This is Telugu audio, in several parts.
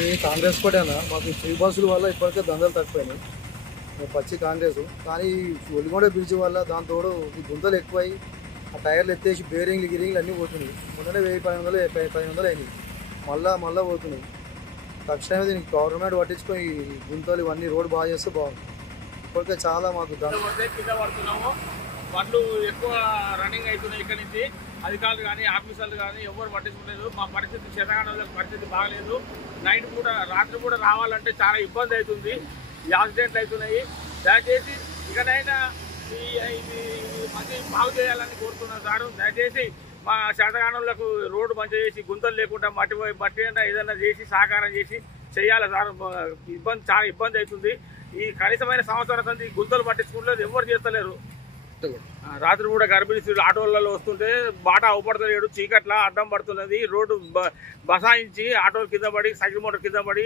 మాది కాంగ్రెస్ పార్టీ అన్న. మాకు ఫ్రీ బస్సుల వల్ల ఇప్పటికే దందలు తక్కువైనాయి. పచ్చి కాంగ్రెస్ కానీ ఒలిగొండ బ్రిడ్జ్ వల్ల దాంతో ఈ గుంతలు ఎక్కువై ఆ టైర్లు ఎత్తేసి బేరింగ్లు గిరింగ్లు అన్నీ పోతున్నాయి. మొన్ననే 1000-1500 అయినాయి. మళ్ళా పోతున్నాయి. తక్షణమే దీనికి గవర్నమెంట్ పట్టించుకొని ఈ గుంతలు ఇవన్నీ రోడ్డు బాగా చేస్తే బాగుంది. ఇప్పటికే చాలా మాకు కింద పడుతున్నాము. బండ్లు ఎక్కువ రన్నింగ్ అవుతున్నాయి. ఇక్కడ నుంచి అధికారులు కానీ ఆఫీసర్లు కానీ ఎవరు పట్టించుకోలేదు. మా పరిస్థితి శతకాండ పరిస్థితి బాగలేదు. రాత్రి కూడా రావాలంటే చాలా ఇబ్బంది అవుతుంది. ఈ యాక్సిడెంట్లు అవుతున్నాయి. దయచేసి ఇకనైనా ఇది మంచి బాగు చేయాలని కోరుతున్నాను సార్. దయచేసి మా శతకాండలకు రోడ్డు మంచిగా చేసి గుంతలు లేకుండా మట్టి ఏదైనా చేసి సహకారం చేసి చేయాలి సార్. చాలా ఇబ్బంది అవుతుంది. ఈ కనీసమైన సంవత్సరం ఈ గుంతలు పట్టించుకుంటలేదు, ఎవరు చేస్తలేరు. రాత్రి కూడా గర్భిణీ స్త్రీలు ఆటోలలో వస్తుంటే బాట అవపడతలేడు. చీకట్ల అడ్డం పడుతున్నది. రోడ్డు బసాయించి ఆటోలు కింద పడి సైకిల్ మోటార్ కింద పడి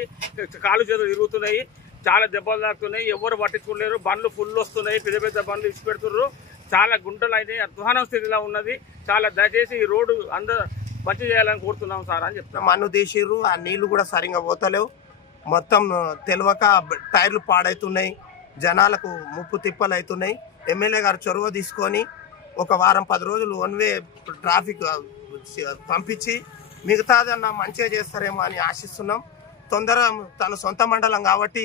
కాలు చేతులు తిరుగుతున్నాయి. చాలా దెబ్బలు తాకుతున్నాయి. ఎవరు పట్టించుకోలేరు. బండ్లు ఫుల్ వస్తున్నాయి. పెద్ద బండ్లు ఇచ్చి పెడుతున్నారు. చాలా గుంటలు అయితే అధ్వానం స్థితిలో ఉన్నది. చాలా దయచేసి ఈ రోడ్డు మంచి చేయాలని కోరుతున్నాం సార్ అని చెప్తాం. మన్ను తీసిర్రు. ఆ నీళ్లు కూడా సరిగా పోతలేవు. మొత్తం తెలియక టైర్లు పాడవుతున్నాయి. జనాలకు ముప్పు తిప్పలు అవుతున్నాయి. ఎమ్మెల్యే గారు చొరవ తీసుకొని ఒక వారం 10 రోజులు వన్ వే ట్రాఫిక్ పంపించి మిగతాదన్నా మంచిగా చేస్తారేమో అని ఆశిస్తున్నాం. తొందరగా తన సొంత మండలం కాబట్టి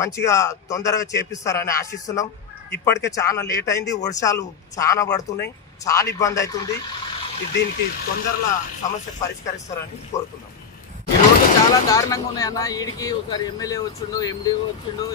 మంచిగా తొందరగా చేపిస్తారని ఆశిస్తున్నాం. ఇప్పటికే చాలా లేట్ అయింది. వర్షాలు చాలా పడుతున్నాయి. చాలా ఇబ్బంది అవుతుంది. దీనికి తొందరగా సమస్య పరిష్కరిస్తారని కోరుతున్నాం. ఈ రోడ్లు చాలా దారుణంగా ఉన్నాయన్న. ఈడికి ఒకసారి ఎమ్మెల్యే వచ్చిండు, ఎండిఓ వచ్చిండు,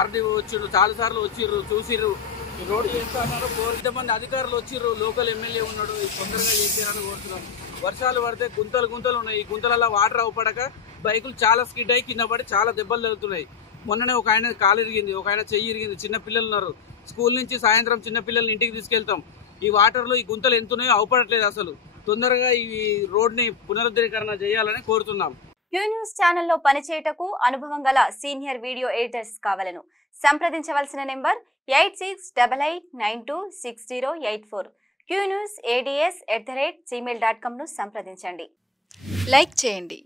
ఆర్డీఓ వచ్చిండు, చాలా సార్లు వచ్చిర్రు, చూసిర్రు. ఈ రోడ్డు చేస్తున్నారు. 4 మంది అధికారులు వచ్చిర్రు. లోకల్ ఎమ్మెల్యే ఉన్నాడు. తొందరగా చేసారని కోరుతున్నాం. వర్షాలు పడితే గుంతలు ఉన్నాయి. ఈ గుంతలలో వాటర్ అవపడక బైకులు చాలా స్కిడ్ అయ్యి కింద పడి చాలా దెబ్బలు తగులుతున్నాయి. మొన్ననే ఒక ఆయన కాలు ఇరిగింది, ఒక ఆయన చెయ్యి ఇరిగింది. చిన్న పిల్లలు ఉన్నారు. స్కూల్ నుంచి సాయంత్రం చిన్న పిల్లల్ని ఇంటికి తీసుకెళ్తాం. ఈ వాటర్లో ఈ గుంతలు ఎంతున్నాయో అవపడట్లేదు. అసలు తొందరగా ఈ రోడ్ని పునరుద్ధరీకరణ చేయాలని కోరుతున్నాం. క్యూ న్యూస్ ఛానల్లో పనిచేయటకు అనుభవం గల సీనియర్ వీడియో ఎడిటర్స్ కావాలను సంప్రదించవలసిన నెంబర్ 8688926084. qnewsads@gmail.com ను సంప్రదించండి. లైక్ చేయండి.